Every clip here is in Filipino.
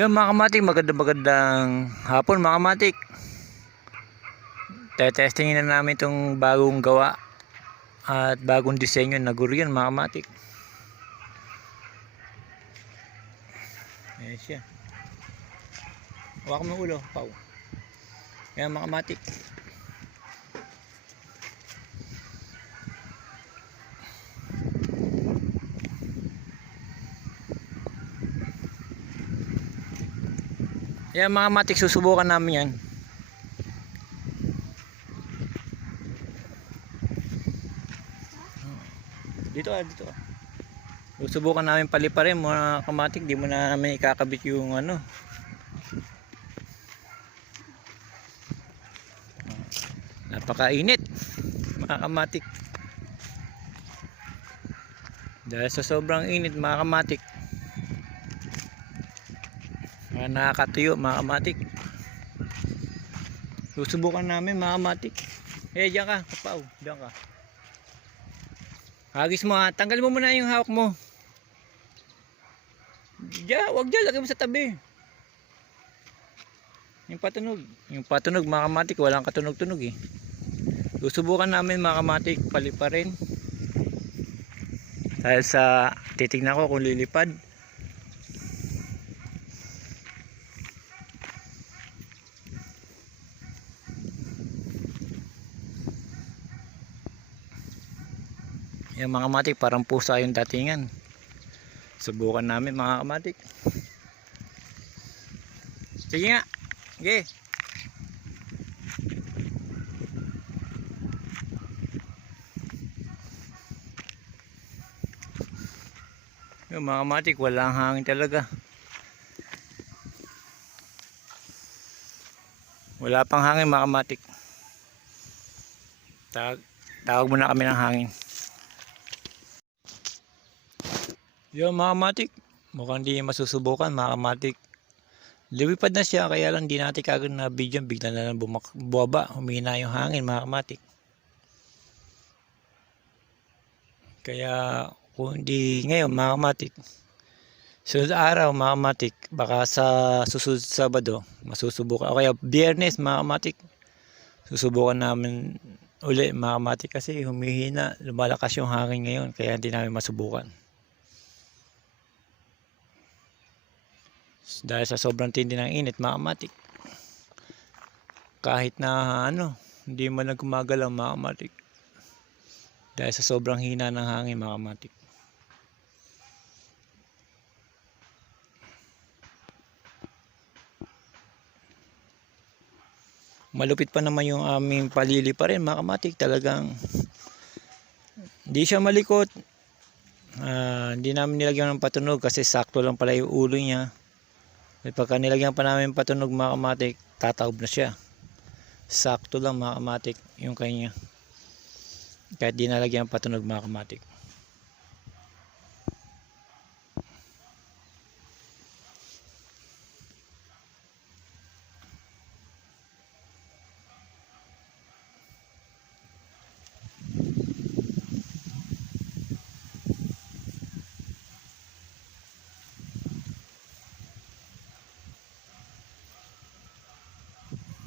Yun mga kamatik, magandang hapon mga kamatik. Testingin na namin itong bagong gawa at bagong disenyo na gurion mga kamatik. Ayan siya. Huwag mo ulo, pau. Ayan mga kamatik. Ayan mga kamatik, susubukan namin yan. Dito. Susubukan namin paliparin mga kamatik. Di mo na namin ikakabit yung ano. Napakainit mga kamatik. Dahil sa sobrang init mga kamatik, nakakatuyo mga kamatik. Susubukan namin mga kamatik. Diyan ka, kapaw, diyan ka. Hagis mo ha, tanggalin mo muna yung hawak mo. Wag dyan, lagay mo sa tabi. Yung patunog mga kamatik, walang katunog-tunog eh. Susubukan namin mga kamatik paliparin. Dahil sa titignan ko kung lilipad. Yung mga kamatik parang pusa yung datingan. Subukan namin mga kamatik. Sige nga. Sige. Yung mga kamatik walang hangin talaga. Wala pang hangin mga kamatik. Tawag muna kami ng hangin. Yung mga kamatik, mukhang di masusubukan mga kamatik. Lumipad na siya, kaya lang di natin kagad na video, bigla na lang bumaba, humina yung hangin mga kamatik. Kaya kung di ngayon mga kamatik, sunod araw mga kamatik, baka sa susunod Sabado masusubukan, o kaya Biyernes mga kamatik, susubukan namin uli mga kamatik, kasi humihina, lumalakas yung hangin ngayon, kaya hindi namin masubukan. Dahil sa sobrang tindi ng init mga kamatik, kahit na hindi man lang gumagalaw mga kamatik, dahil sa sobrang hina ng hangin mga kamatik. Malupit pa naman yung aming palili pa rin mga kamatik. Talagang hindi siya malikot. Hindi namin nilagyan ng patunog kasi sakto lang pala yung ulo niya. At pagka nilagyan pa namin patunog mga kamatik, tataob na siya. Sakto lang mga kamatik yung kanya, kahit di nalagyan ng patunog mga kamatik.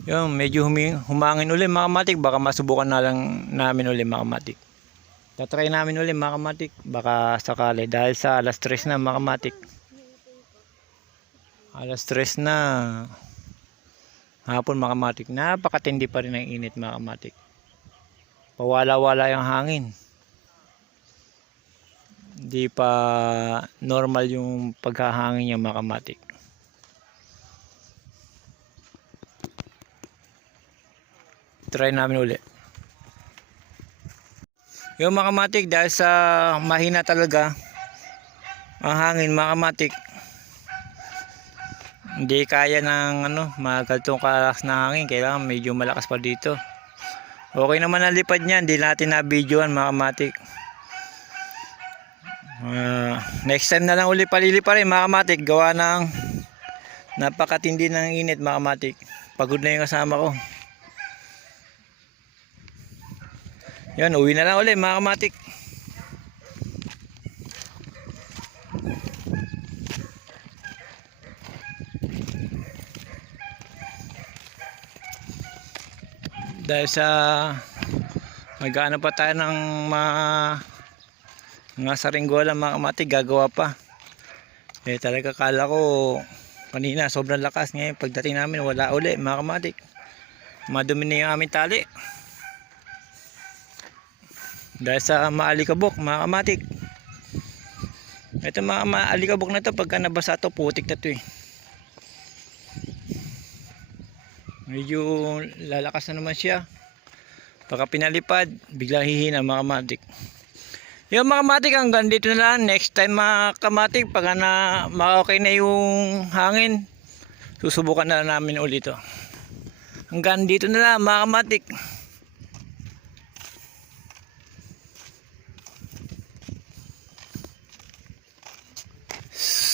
Yung medyo humangin uli mga kamatik, baka masubukan na lang namin uli mga kamatik. Tatry namin uli mga kamatik, baka sakali, dahil sa alas 3 na mga kamatik. Alas 3 na hapon mga kamatik, napakatindi pa rin ang init mga kamatik. Pawala-wala yung hangin. Hindi pa normal yung paghahangin niya mga kamatik. Try namin uli. Yung mga kamatik, dahil sa mahina talaga ang hangin mga kamatik, hindi kaya ng magaltong kalakas na hangin. Kailangan medyo malakas pa dito. Okay naman ang lipad niya, hindi natin na videoan mga kamatik. Next time na lang uli paliliparin mga kamatik, gawa ng napakatindi ng init mga kamatik. Pagod na yung kasama ko. Yan, uwi na lang ulit mga kamatik. Dahil sa mag-ano pa tayo ng mga saringgola mga kamatig, gagawa pa. Eh talaga kala ko kanina sobrang lakas, ngayon pagdating namin wala uli mga kamatig. Madumi na yung aming tali. Dahil sa maalikabok mga kamatig. Ito mga maalikabok na to, pagka nabasa to putik na to eh. Medyo lalakas na naman siya. Pagka pinalipad biglang hihina mga kamatig. Yung mga kamatig, hanggang dito na lang. Next time mga kamatig, pag na okay na yung hangin, susubukan na lang namin ulit ito. Hanggang dito na lang mga kamatig.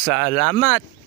Salamat.